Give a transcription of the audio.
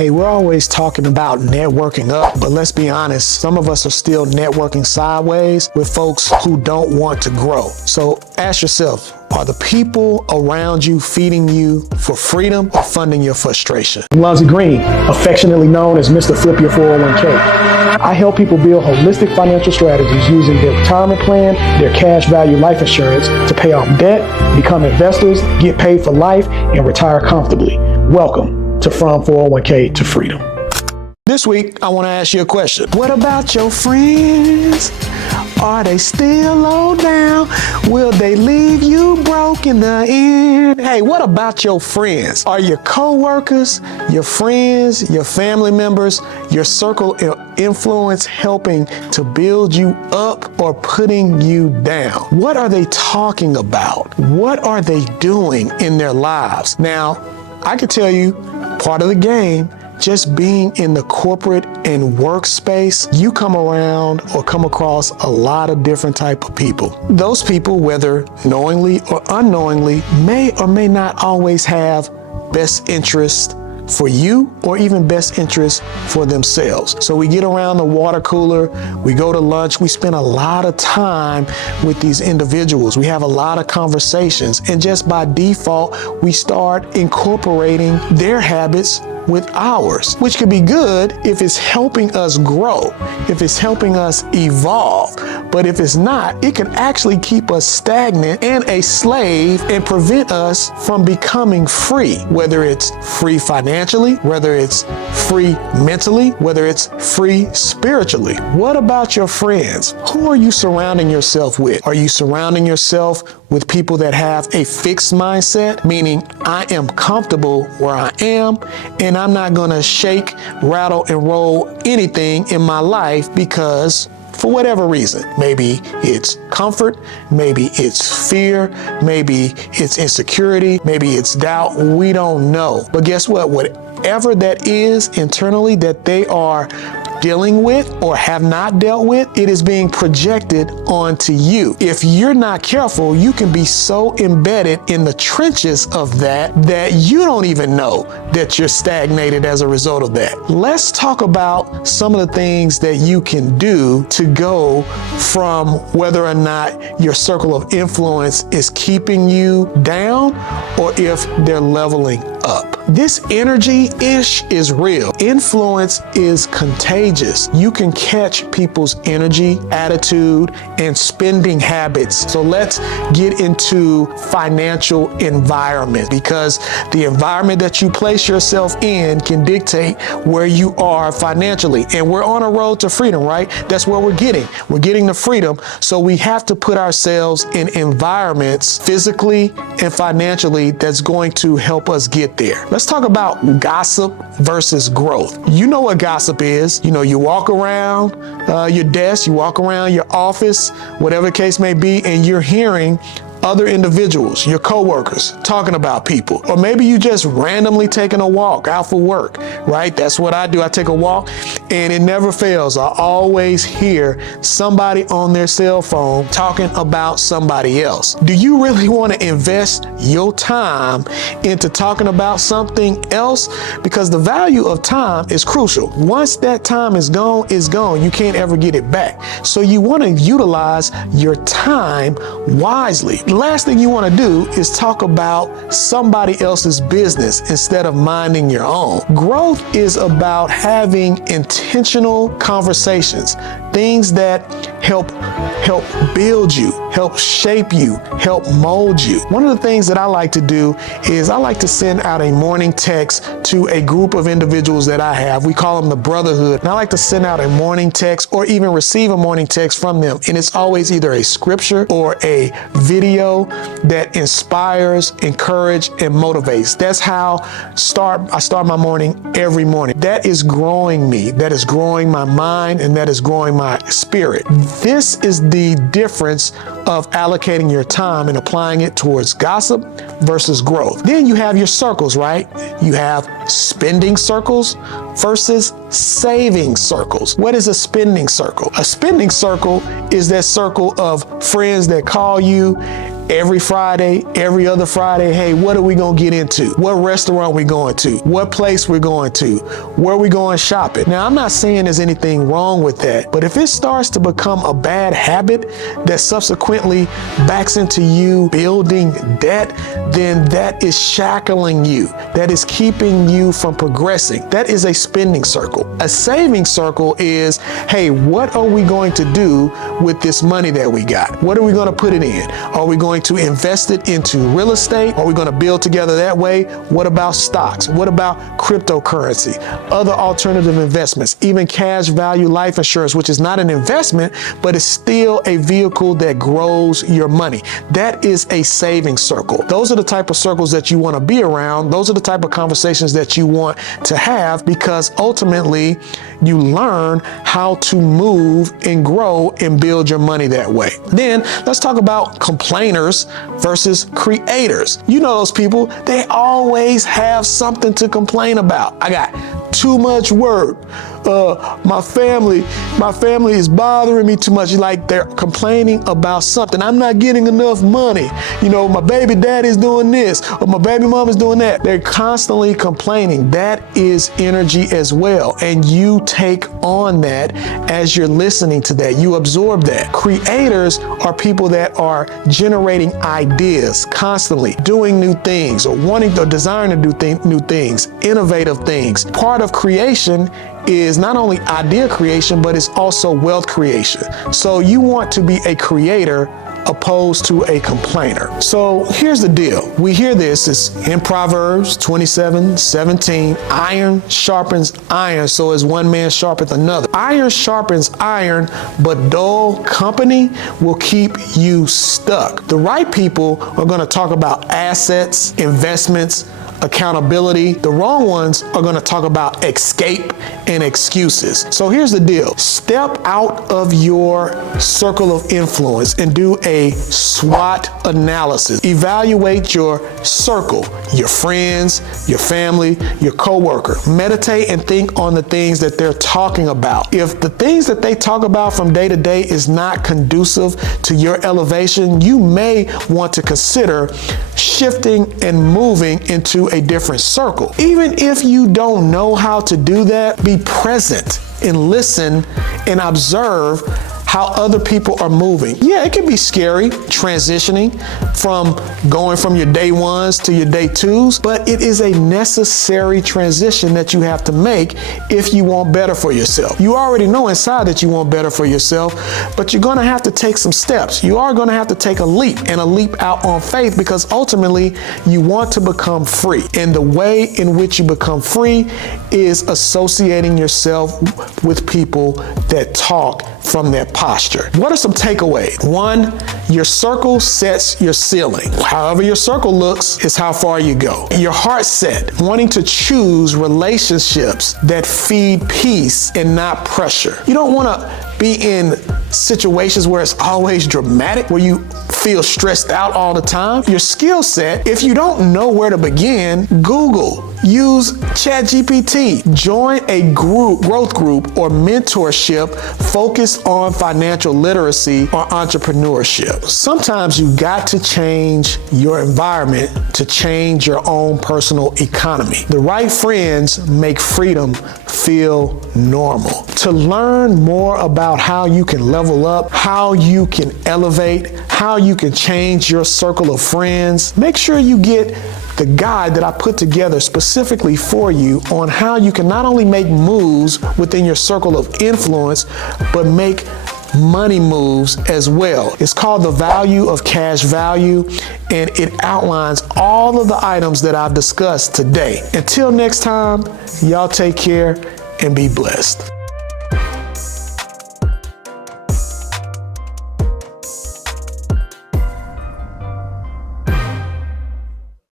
Hey, we're always talking about networking up, but let's be honest, some of us are still networking sideways with folks who don't want to grow. So ask yourself, are the people around you feeding you for freedom or funding your frustration? I'm Lonzy Green, affectionately known as Mr. Flip Your 401k. I help people build holistic financial strategies using their retirement plan, their cash value life insurance to pay off debt, become investors, get paid for life, and retire comfortably. Welcome to From 401k to Freedom. This week, I want to ask you a question. What about your friends? Are they still low down? Will they leave you broke in the end? Hey, what about your friends? Are your coworkers, your friends, your family members, your circle of influence helping to build you up or putting you down? What are they talking about? What are they doing in their lives? Now, I can tell you, part of the game, just being in the corporate and workspace, you come around or come across a lot of different type of people. Those people, whether knowingly or unknowingly, may or may not always have best interest for you or even best interest for themselves. So we get around the water cooler, we go to lunch, we spend a lot of time with these individuals. We have a lot of conversations, and just by default, we start incorporating their habits with ours, which could be good if it's helping us grow, if it's helping us evolve. But if it's not, it can actually keep us stagnant and a slave and prevent us from becoming free, whether it's free financially, whether it's free mentally, whether it's free spiritually. What about your friends? Who are you surrounding yourself with? Are you surrounding yourself with people that have a fixed mindset, meaning I am comfortable where I am and I'm not gonna shake, rattle, and roll anything in my life because for whatever reason, maybe it's comfort, maybe it's fear, maybe it's insecurity, maybe it's doubt, we don't know. But guess what? Whatever that is internally that they are dealing with or have not dealt with, it is being projected onto you. If you're not careful, you can be so embedded in the trenches of that you don't even know that you're stagnated as a result of that. Let's talk about some of the things that you can do to go from whether or not your circle of influence is keeping you down or if they're leveling up. This energy-ish is real. Influence is contagious. You can catch people's energy, attitude, and spending habits. So let's get into financial environment, because the environment that you place yourself in can dictate where you are financially. And we're on a road to freedom, right? That's where we're getting. We're getting to freedom. So we have to put ourselves in environments physically and financially that's going to help us get there. Let's talk about gossip versus growth. You know what gossip is. You know, you walk around your desk, you walk around your office, whatever the case may be, and you're hearing other individuals, your coworkers, talking about people. Or maybe you just randomly taking a walk out for work, right? That's what I do. I take a walk and it never fails. I always hear somebody on their cell phone talking about somebody else. Do you really want to invest your time into talking about something else? Because the value of time is crucial. Once that time is gone, it's gone. You can't ever get it back. So you want to utilize your time wisely. The last thing you want to do is talk about somebody else's business instead of minding your own. Growth is about having intentional conversations, things that help build you, help shape you, help mold you. One of the things that I like to do is I like to send out a morning text to a group of individuals that I have. We call them the brotherhood. And I like to send out a morning text or even receive a morning text from them. And it's always either a scripture or a video that inspires, encourages, and motivates. That's how I start my morning every morning. That is growing me. That is growing my mind, and that is growing my spirit. This is the difference of allocating your time and applying it towards gossip versus growth. Then you have your circles, right? You have spending circles versus saving circles. What is a spending circle? A spending circle is that circle of friends that call you every Friday, every other Friday, hey, what are we gonna get into? What restaurant we going to? What place we're going to? Where we going shopping? Now, I'm not saying there's anything wrong with that, but if it starts to become a bad habit that subsequently backs into you building debt, then that is shackling you. That is keeping you from progressing. That is a spending circle. A saving circle is, hey, what are we going to do with this money that we got? What are we going to put it in? Are we going to invest it into real estate? Are we going to build together that way? What about stocks? What about cryptocurrency? Other alternative investments, even cash value life insurance, which is not an investment, but it's still a vehicle that grows your money. That is a saving circle. Those are the type of circles that you want to be around. Those are the type of conversations that you want to have, because ultimately you learn how to move and grow and build your money that way. Then let's talk about complainers versus creators. You know those people, they always have something to complain about. I got too much work. My family is bothering me too much. Like, they're complaining about something. I'm not getting enough money. You know, my baby daddy's doing this, or my baby mama's doing that. They're constantly complaining. That is energy as well. And you take on that as you're listening to that. You absorb that. Creators are people that are generating ideas constantly, doing new things, or wanting or desiring to do new things, innovative things. Part of creation is not only idea creation, but it's also wealth creation. So you want to be a creator opposed to a complainer. So here's the deal. We hear this, it's in Proverbs 27:17, iron sharpens iron, so as one man sharpeneth another. Iron sharpens iron, but dull company will keep you stuck. The right people are going to talk about assets, investments, accountability. The wrong ones are going to talk about escape and excuses. So here's the deal. Step out of your circle of influence and do a SWOT analysis. Evaluate your circle, your friends, your family, your coworker. Meditate and think on the things that they're talking about. If the things that they talk about from day to day is not conducive to your elevation, you may want to consider shifting and moving into a different circle. Even if you don't know how to do that, be present and listen and observe how other people are moving. Yeah, it can be scary transitioning from going from your day ones to your day twos, but it is a necessary transition that you have to make if you want better for yourself. You already know inside that you want better for yourself, but you're gonna have to take some steps. You are gonna have to take a leap, and a leap out on faith, because ultimately you want to become free. And the way in which you become free is associating yourself with people that talk from their posture. What are some takeaways? One, your circle sets your ceiling. However your circle looks is how far you go. Your heart set, wanting to choose relationships that feed peace and not pressure. You don't want to be in situations where it's always dramatic, where you feel stressed out all the time. Your skill set, if you don't know where to begin, Google. Use ChatGPT. Join a growth group or mentorship focused on financial literacy or entrepreneurship. Sometimes you got to change your environment to change your own personal economy. The right friends make freedom feel normal. To learn more about how you can level up, how you can elevate, how you can change your circle of friends, make sure you get the guide that I put together specifically for you on how you can not only make moves within your circle of influence, but make money moves as well. It's called The Value of Cash Value, and it outlines all of the items that I've discussed today. Until next time, y'all take care and be blessed.